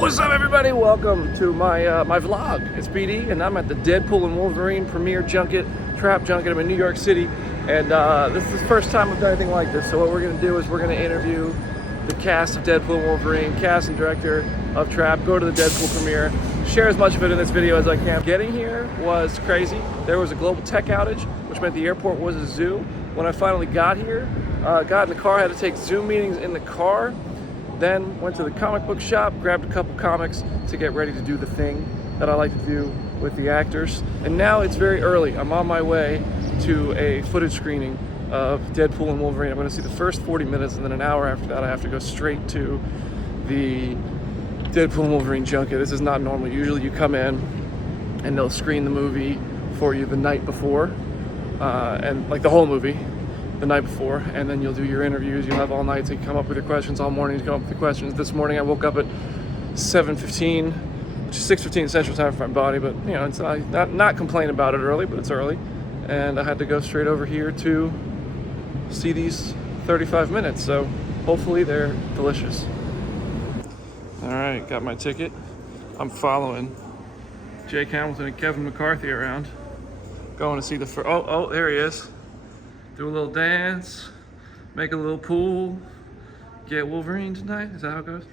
What's up, everybody? Welcome to my my vlog. It's PD, and I'm at the Deadpool and Wolverine premiere junket, trap junket. I'm in New York City, and this is the first time I've done anything like this. So what we're gonna do is we're gonna interview the cast of Deadpool and Wolverine, cast and director of Trap, go to the Deadpool premiere, share as much of it in this video as I can. Getting here was crazy. There was a global tech outage, which meant the airport was a zoo. When I finally got here, got in the car, had to take Zoom meetings in the car. Then went to the comic book shop, grabbed a couple comics to get ready to do the thing that I like to do with the actors. And now it's very early. I'm on my way to a footage screening of Deadpool and Wolverine. I'm gonna see the first 40 minutes, and then an hour after that I have to go straight to the Deadpool and Wolverine junket. This is not normal. Usually you come in and they'll screen the movie for you the night before, and like the whole movie the night before, and then you'll do your interviews. You'll have all night to come up with your questions, all morning to come up with your questions. This morning I woke up at 7:15, which is 6:15 Central Time for my body, but you know, it's not complain about it early, but it's early, and I had to go straight over here to see these 35 minutes, so hopefully they're delicious. All right, got my ticket. I'm following Jake Hamilton and Kevin McCarthy around, going to see the first. Oh, there he is. Do a little dance, make a little pool, get Wolverine tonight. Is that how it goes?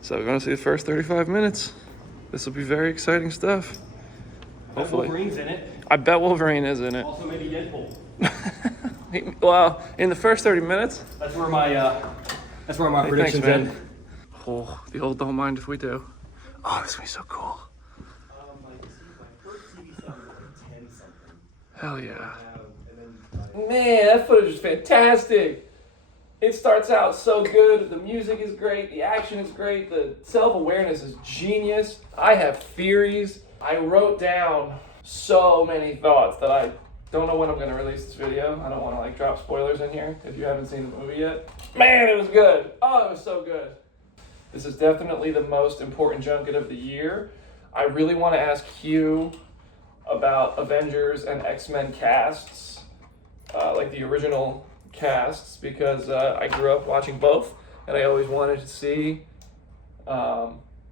So we're gonna see the first 35 minutes. This will be very exciting stuff. Hopefully. Wolverine's in it. I bet Wolverine is in it. Also maybe Deadpool. Well, in the first 30 minutes. That's where my predictions end. Oh, the old don't mind if we do. Oh, this is gonna be so cool. Hell yeah. Man, that footage is fantastic. It starts out so good. The music is great. The action is great. The self-awareness is genius. I have theories. I wrote down so many thoughts that I don't know when I'm going to release this video. I don't want to like drop spoilers in here if you haven't seen the movie yet. Man, it was good. Oh, it was so good. This is definitely the most important junket of the year. I really want to ask Hugh about Avengers and X-Men casts. Like the original casts, because I grew up watching both, and I always wanted to see a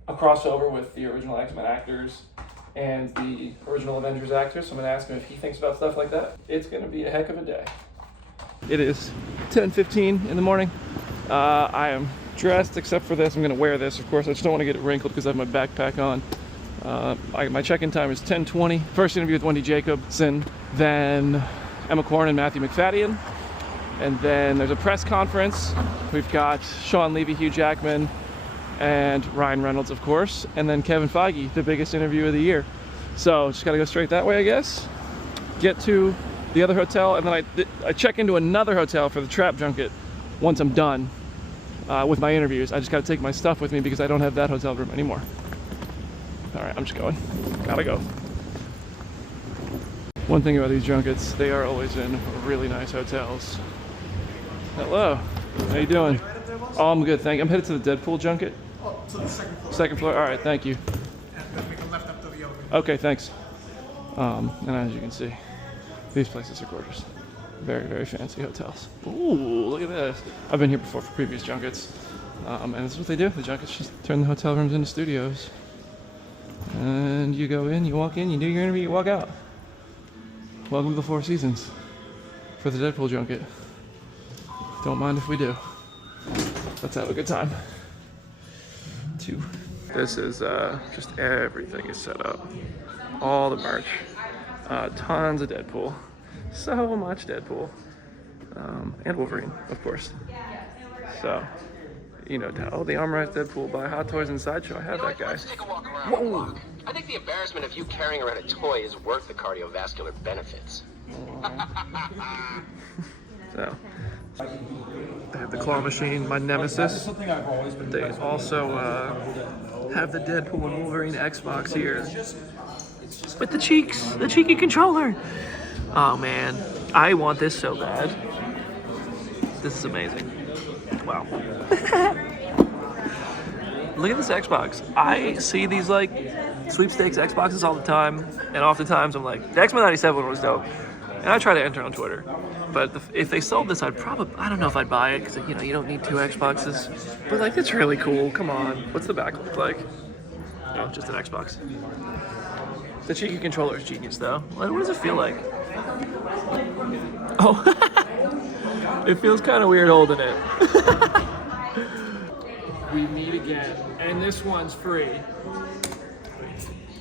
crossover with the original X-Men actors and the original Avengers actors. So I'm gonna ask him if he thinks about stuff like that. It's gonna be a heck of a day. It is 10:15 in the morning. I am dressed except for this. I'm gonna wear this, of course. I just don't want to get it wrinkled because I have my backpack on. My check-in time is 10:20. First interview with Wendy Jacobson, then Emma Corrin and Matthew McFadden, and then there's a press conference. We've got Sean Levy, Hugh Jackman, and Ryan Reynolds, of course, and then Kevin Feige, the biggest interview of the year. So just gotta go straight that way, I guess. Get to the other hotel, and then I check into another hotel for the Trap junket once I'm done with my interviews. I just gotta take my stuff with me because I don't have that hotel room anymore. All right, I'm just going. Gotta go. One thing about these junkets, they are always in really nice hotels. Hello, how you doing? Oh, I'm good, thank you. I'm headed to the Deadpool junket. Oh, to the second floor. Second floor, all right, thank you. And then we can left up to the elevator. Okay, thanks. And as you can see, these places are gorgeous. Very, very fancy hotels. Ooh, look at this. I've been here before for previous junkets. And this is what they do. The junkets just turn the hotel rooms into studios. And you go in, you walk in, you do your interview, you walk out. Welcome to the Four Seasons for the Deadpool junket. Don't mind if we do. Let's have a good time. This is just everything is set up. All the merch. Tons of Deadpool. So much Deadpool. And Wolverine, of course. So, you know, oh, the armorized Deadpool by Hot Toys and Sideshow. I have that guy. Let's take a walk around the block. I think the embarrassment of you carrying around a toy is worth the cardiovascular benefits. So, they have the claw machine, my nemesis. They also have the Deadpool and Wolverine Xbox here with the cheeky controller. Oh man, I want this so bad. This is amazing. Wow. Look at this Xbox. I see these like sweepstakes Xboxes all the time, and oftentimes I'm like, the X-Men 97 one was dope. And I try to enter on Twitter. But if they sold this, I don't know if I'd buy it because, you know, you don't need 2 Xboxes. But, like, it's really cool. Come on. What's the back look like? Oh, just an Xbox. The cheeky controller is genius, though. What does it feel like? Oh, it feels kind of weird holding it. We meet again, and this one's free.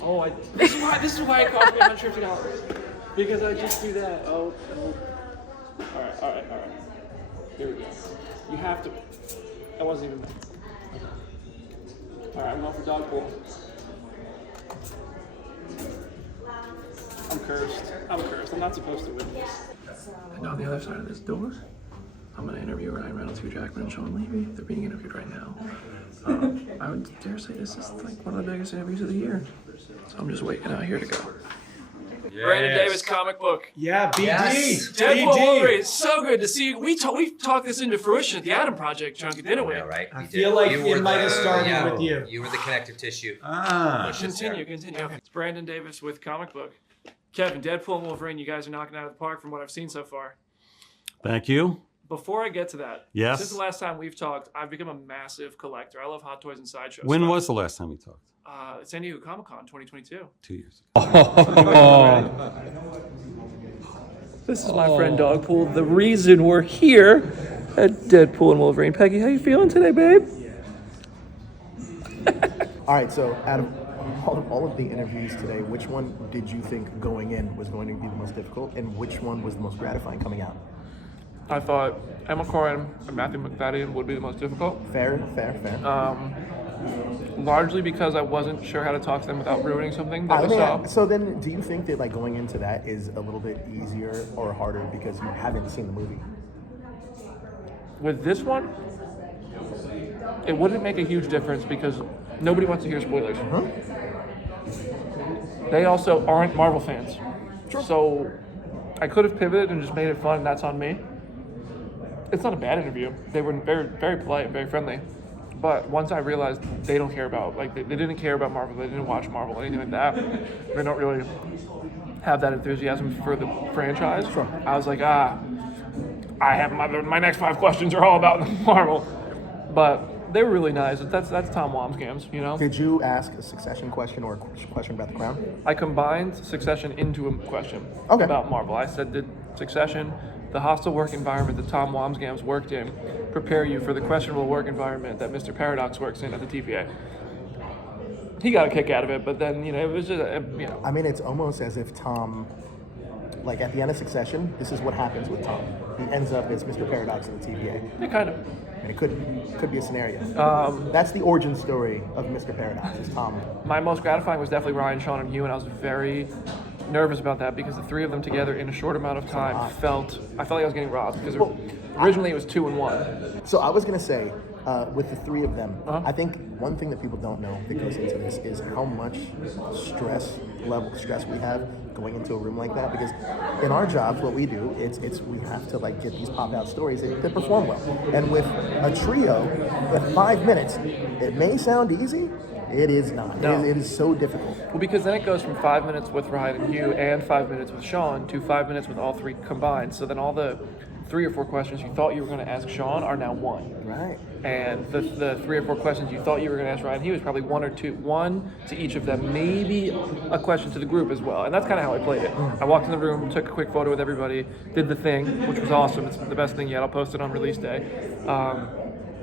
Oh, this is why it cost me $150. Because I just do that. Oh. All right. Here we go. You have to. That wasn't even. All right, I'm going for Deadpool. I'm cursed. I'm not supposed to win this. And on the other side of this door, I'm going to interview Ryan Reynolds, Hugh Jackman, and Sean Levy. They're being interviewed right now. I would dare say this is like one of the biggest interviews of the year. So I'm just waiting out here to go. Yes. Brandon Davis comic book. Yeah, BD. Yes. Deadpool Wolverine. It's so good to see you. We talked this into fruition at the Adam Project, Chunky, didn't we? Yeah, right. I feel like it might have started with you. You were the connective tissue. Continue. Okay. It's Brandon Davis with comic book. Kevin, Deadpool and Wolverine, you guys are knocking it out of the park from what I've seen so far. Thank you. Before I get to that, yes. Since the last time we've talked, I've become a massive collector. I love Hot Toys and Sideshow. When was the last time we talked? San Diego Comic-Con 2022. 2 years ago. This is my friend Dogpool. The reason we're here at Deadpool and Wolverine. Peggy, how you feeling today, babe? All right, so out of all of the interviews today, which one did you think going in was going to be the most difficult, and which one was the most gratifying coming out? I thought Emma Corrin and Matthew McFadden would be the most difficult. Fair. Largely because I wasn't sure how to talk to them without ruining something that I saw. So then, do you think that like going into that is a little bit easier or harder because you haven't seen the movie? With this one, it wouldn't make a huge difference because nobody wants to hear spoilers. They also aren't Marvel fans. Sure. So I could have pivoted and just made it fun, and that's on me. It's not a bad interview. They were very, very polite and very friendly. But once I realized they don't care about, like, they didn't care about Marvel, they didn't watch Marvel, anything like that, they don't really have that enthusiasm for the franchise. Sure. I was like, I have my next 5 questions are all about Marvel. But they were really nice. That's Tom Wamsgams, you know? Did you ask a Succession question or a question about the Crown? I combined Succession into a question about Marvel. I said, did Succession, the hostile work environment that Tom Wamsgams worked in, prepare you for the questionable work environment that Mr. Paradox works in at the TVA? He got a kick out of it, but then, it was just, I mean, it's almost as if Tom, like at the end of Succession, this is what happens with Tom. He ends up as Mr. Paradox in the TVA. Yeah, kind of. And it could be a scenario. That's the origin story of Mr. Paradox, is Tom. My most gratifying was definitely Ryan, Sean, and Hugh, and I was very nervous about that because the 3 of them together in a short amount of time I felt like I was getting robbed because originally it was 2 and 1. So I was gonna say, with the 3 of them, I think one thing that people don't know that goes into this is how much stress we have going into a room like that, because in our jobs, what we do, it's we have to like get these pop-out stories that perform well. And with a trio, with 5 minutes, it may sound easy, it is not. No. It is so difficult. Well, because then it goes from 5 minutes with Ryan and Hugh and 5 minutes with Sean to 5 minutes with all 3 combined. So then all the 3 or 4 questions you thought you were going to ask Sean are now 1. Right. And the 3 or 4 questions you thought you were going to ask Ryan, he was probably 1 or 2, 1 to each of them, maybe a question to the group as well. And that's kind of how I played it. I walked in the room, took a quick photo with everybody, did the thing, which was awesome. It's the best thing yet. I'll post it on release day.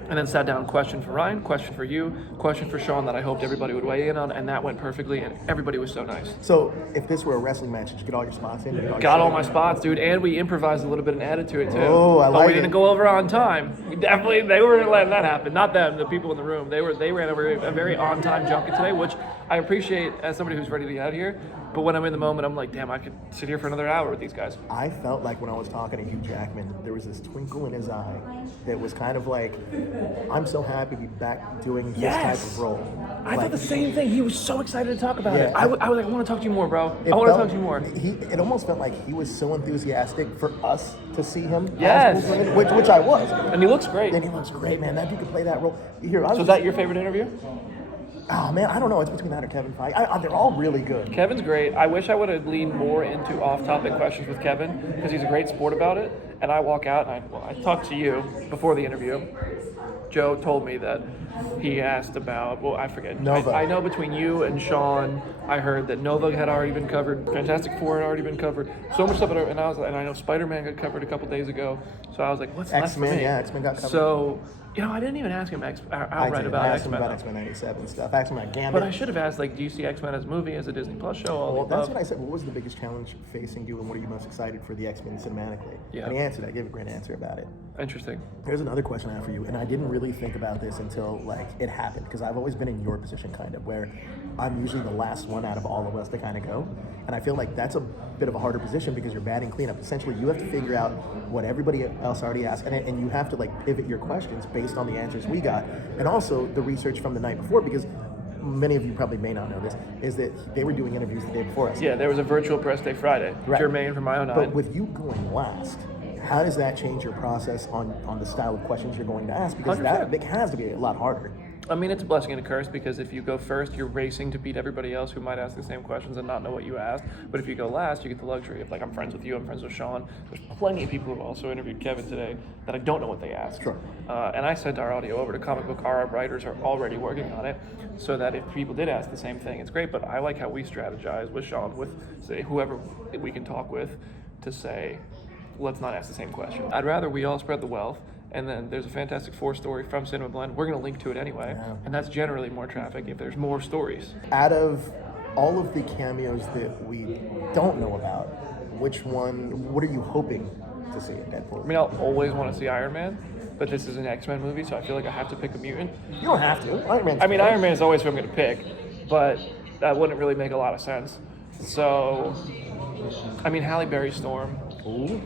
And then sat down, question for Ryan, question for you, question for Sean that I hoped everybody would weigh in on, and that went perfectly, and everybody was so nice. So if this were a wrestling match, did you get all your spots in? Got all my spots, dude, and we improvised a little bit and added to it too. Oh, I like it. But we didn't go over on time. They weren't letting that happen. Not them, the people in the room. They ran over a very on-time junket today, which I appreciate as somebody who's ready to get out of here. But when I'm in the moment, I'm like, damn, I could sit here for another hour with these guys. I felt like when I was talking to Hugh Jackman, there was this twinkle in his eye that was kind of like, I'm so happy to be back doing this type of role. I thought the same thing. He was so excited to talk about it. I was like, I want to talk to you more, bro. I want to talk to you more. It almost felt like he was so enthusiastic for us to see him. Yes. As Wolverine, which I was. And he looks great. And he looks great, man. That dude could play that role. Here, so is that your favorite interview? Oh man, I don't know. It's between that or Kevin Feige. They're all really good. Kevin's great. I wish I would have leaned more into off-topic questions with Kevin because he's a great sport about it. And I walk out and I talked to you before the interview. Joe told me that he asked about, well, I forget. Nova. I know between you and Sean, I heard that Nova had already been covered, Fantastic Four had already been covered, so much stuff. And I know Spider-Man got covered a couple days ago. So I was like, what's left for X-Men, me? yeah, X-Men got covered. So, I didn't even ask him outright about I asked him X-Men. about X-Men 97 stuff. I asked him about Gambit. But I should have asked, do you see X-Men as a movie, as a Disney Plus show? All Well, the that's above? what I said. What was the biggest challenge facing you, and what are you most excited for the X-Men cinematically? Yeah. And he answered. I gave a great answer about it. Interesting. Here's another question I have for you, and I didn't really think about this until it happened, because I've always been in your position, kind of, where I'm usually the last one out of all of us to kind of go, and I feel like that's a bit of a harder position because you're batting cleanup. Essentially, you have to figure out what everybody else already asked, and you have to pivot your questions based on the answers we got, and also the research from the night before, because many of you probably may not know this, is that they were doing interviews the day before us. Yeah, there was a virtual press day Friday. Right. Jermaine from My09. But with you going last, how does that change your process on the style of questions you're going to ask? Because 100%. that it has to be a lot harder. I mean, it's a blessing and a curse because if you go first, you're racing to beat everybody else who might ask the same questions and not know what you asked. But if you go last, you get the luxury of, I'm friends with you, I'm friends with Sean. There's plenty of people who also interviewed Kevin today that I don't know what they asked. Sure. And I sent our audio over to Comic Book. Our writers are already working on it so that if people did ask the same thing, it's great. But I like how we strategize with Sean, with, say, whoever we can talk with to say, let's not ask the same question. I'd rather we all spread the wealth. And then there's a Fantastic Four story from Cinema Blend. We're going to link to it anyway. Yeah. And that's generally more traffic if there's more stories. Out of all of the cameos that we don't know about, what are you hoping to see in Deadpool? I mean, I'll always want to see Iron Man, but this is an X-Men movie, so I feel like I have to pick a mutant. You don't have to. Iron Man's I mean, great. Iron Man is always who I'm going to pick, but that wouldn't really make a lot of sense. So, I mean, Halle Berry Storm. Ooh.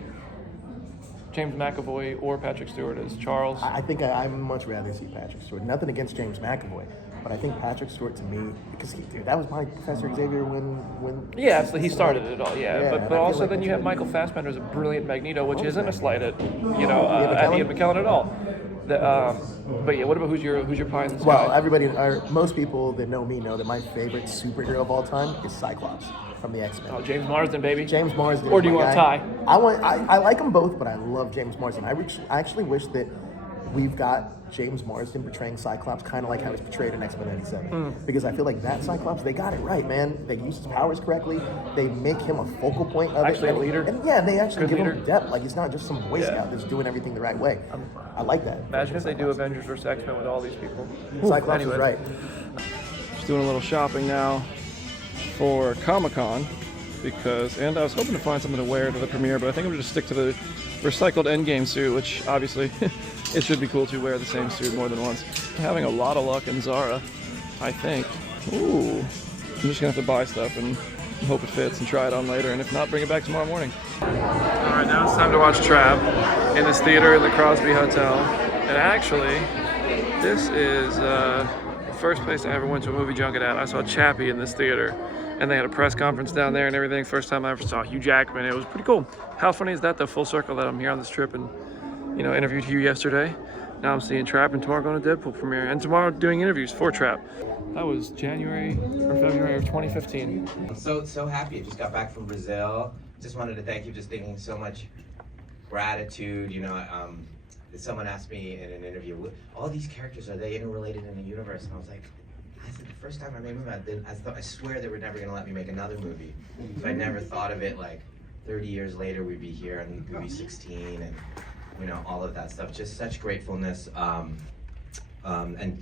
James McAvoy or Patrick Stewart as Charles. I think I'd much rather see Patrick Stewart. Nothing against James McAvoy, but I think Patrick Stewart to me, because that was my Professor Xavier when Yeah, absolutely. He started it all. Yeah, Yeah, but and I feel also like then you that's have Michael Fassbender as a brilliant Magneto, which Oh, isn't a Magneto. slight at McKellen? Ian McKellen at all. But yeah, what about who's your pie in the sky? Well, everybody, most people that know me know that my favorite superhero of all time is Cyclops from the X-Men. Oh, James Marsden, baby. James Marsden. Or do is you my want guy. Ty? I like them both, but I love James Marsden. I actually wish that we've got James Marsden portraying Cyclops kind of like how he's portrayed in X-Men 97. Because I feel like that Cyclops, they got it right, man. They use his powers correctly. They make him a focal point of Actually it. a leader. And yeah, they actually Good give leader. him depth. Like, he's not just some Boy Yeah. Scout that's doing everything the right way. I like that. Imagine if they do Avengers vs. X-Men with all these people. Cyclops Anyway. is right. Just doing a little shopping now for Comic-Con and I was hoping to find something to wear to the premiere, but I think I'm going to just stick to the recycled Endgame suit, which obviously it should be cool to wear the same suit more than once. I'm having a lot of luck in Zara, I think. Ooh. I'm just going to have to buy stuff and hope it fits and try it on later, and if not, bring it back tomorrow morning. Alright, now it's time to watch Trap in this theater in the Crosby Hotel. And actually, this is the first place I ever went to a movie junket at. I saw Chappie in this theater, and they had a press conference down there and everything. First time I ever saw Hugh Jackman. It was pretty cool. How funny is that, the full circle that I'm here on this trip and, interviewed Hugh yesterday. Now I'm seeing Trap, and tomorrow going to Deadpool premiere, and tomorrow doing interviews for Trap. That was January or February of 2015. I'm so happy. I just got back from Brazil. Just wanted to thank you, just thinking so much gratitude. Someone asked me in an interview, all these characters, are they interrelated in the universe? And I was like, I said, the first time I made a movie, I swear they were never going to let me make another movie. So I never thought of it 30 years later we'd be here on movie 16 and all of that stuff. Just such gratefulness. And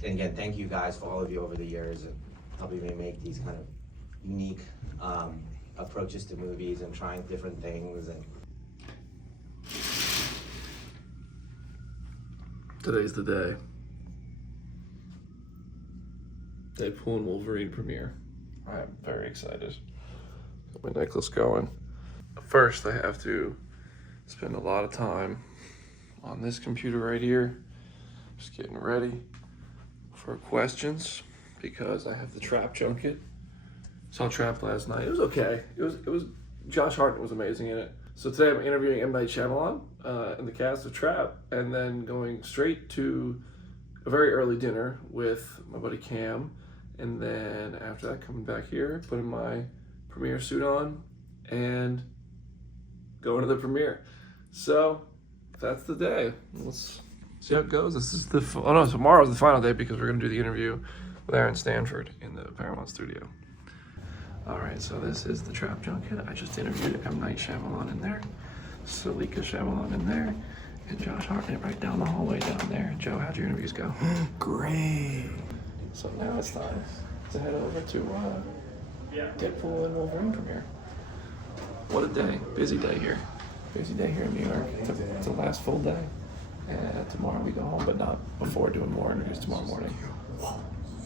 again, thank you guys for all of you over the years and helping me make these kind of unique approaches to movies and trying different things. And Today's the day. Deadpool and Wolverine premiere. I'm very excited. Got my necklace going. First, I have to spend a lot of time on this computer right here, just getting ready for questions because I have the Trap junket. Saw Trap last night. It was okay. It was Josh Hartnett was amazing in it. So today I'm interviewing M. Night Shyamalan and the cast of Trap, and then going straight to a very early dinner with my buddy Cam And then after that, coming back here, putting my premiere suit on, and going to the premiere. So that's the day. Let's see how it goes. This is tomorrow's the final day because we're gonna do the interview with Aaron Stanford in the Paramount studio. All right, so this is the Trap Junket. I just interviewed M. Night Shyamalan in there, Salika Shyamalan in there, and Josh Hartnett right down the hallway down there. Joe, how'd your interviews go? Great. So now it's time to head over to Deadpool and Wolverine premiere. What a day. Busy day here. Busy day here in New York. It's the last full day. And tomorrow we go home, but not before doing more interviews tomorrow morning.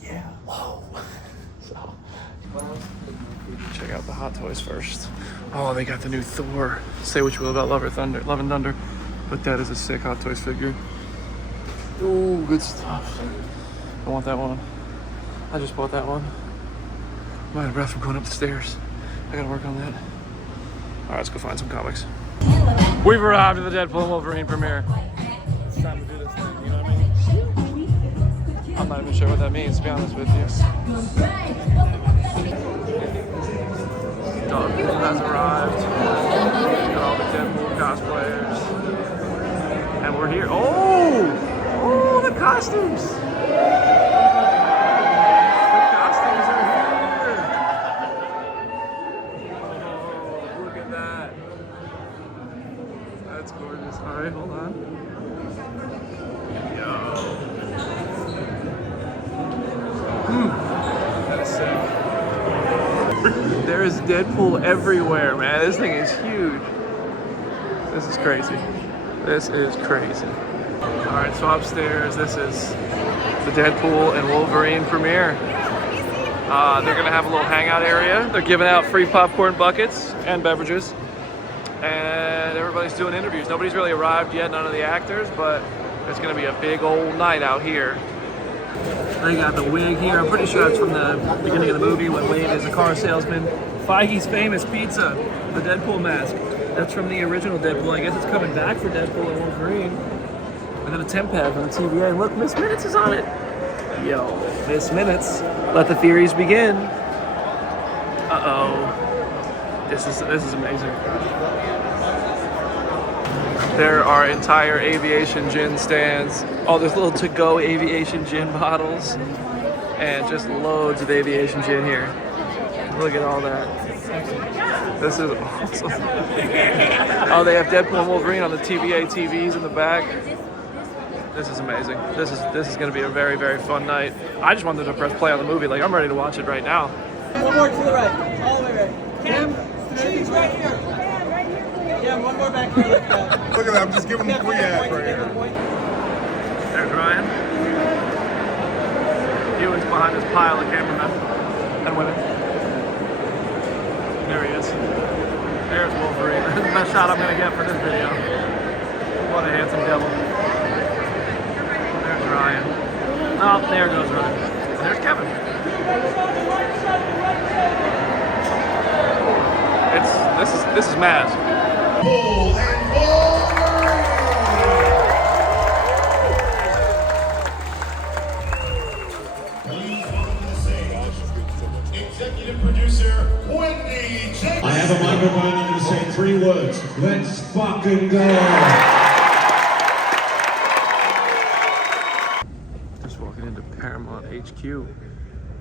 Yeah. Whoa. So, check out the Hot Toys first. Oh, they got the new Thor. Say what you will about Love and Thunder, but that is a sick Hot Toys figure. Ooh, good stuff. I want that one. I just bought that one. I'm out of breath from going up the stairs. I gotta work on that. All right, let's go find some comics. We've arrived at the Deadpool and Wolverine premiere. It's time to do this thing, you know what I mean? I'm not even sure what that means, to be honest with you. Deadpool has arrived. Got all the Deadpool cosplayers. And we're here. Oh, the costumes. That's gorgeous. All right, hold on. Yo. That's sick. There is Deadpool everywhere, man. This thing is huge. This is crazy. This is crazy. All right, so upstairs, this is the Deadpool and Wolverine premiere. They're gonna have a little hangout area. They're giving out free popcorn buckets and beverages. And everybody's doing interviews. Nobody's really arrived yet, none of the actors, but it's gonna be a big old night out here. They got the wig here. I'm pretty sure that's from the beginning of the movie when Wade is a car salesman. Feige's famous pizza, the Deadpool mask. That's from the original Deadpool. I guess it's coming back for Deadpool and Wolverine. And then a temp pad from the TVA. And look, Miss Minutes is on it. Yo, Miss Minutes. Let the theories begin. Uh-oh. This is amazing. There are entire aviation gin stands. Oh, there's little to-go aviation gin bottles. And just loads of aviation gin here. Look at all that. This is awesome. Oh, they have Deadpool and Wolverine on the TVA TVs in the back. This is amazing. This is going to be a very, very fun night. I just wanted to press play on the movie. Like, I'm ready to watch it right now. One more to the right. All the way right. Cam, she's right here. Yeah, one more back here. Look at that. Look at that, I'm just giving him a quick ass right here. There's Ryan. Ewan's behind this pile of cameramen and women. There he is. There's Wolverine. This is the best shot I'm going to get for this video. What a handsome devil. There's Ryan. Oh, there goes Ryan. There's Kevin. This is mad. Executive producer Wendy J. I have a microphone. I'm going to say 3 words. Let's fucking go. Just walking into Paramount HQ,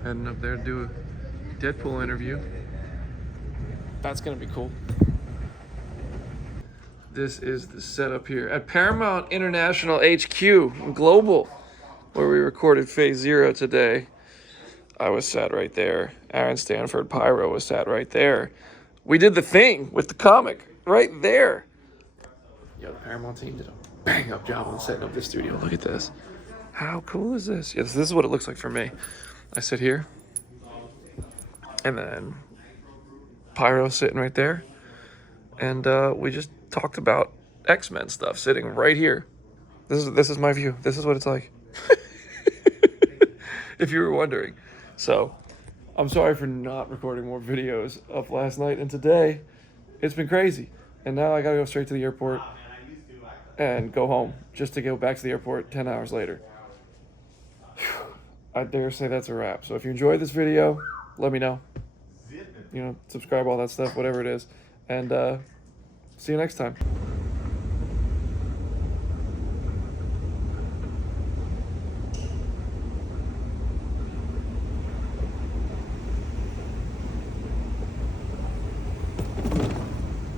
heading up there to do a Deadpool interview. That's gonna be cool. This is the setup here at Paramount International HQ in Global, where we recorded Phase 0 today. I was sat right there. Aaron Stanford Pyro was sat right there. We did the thing with the comic right there. Yo, the Paramount team did a bang up job on setting up this studio. Look at this. How cool is this? Yes, this is what it looks like for me. I sit here, and then Pyro's sitting right there, and we just talked about X-Men stuff sitting right here. This is my view. This is what it's like. If you were wondering. So, I'm sorry for not recording more videos of last night and today. It's been crazy. And now I gotta go straight to the airport and go home just to go back to the airport 10 hours later. Whew. I dare say that's a wrap. So if you enjoyed this video, let me know. You know, subscribe, all that stuff, whatever it is. And see you next time.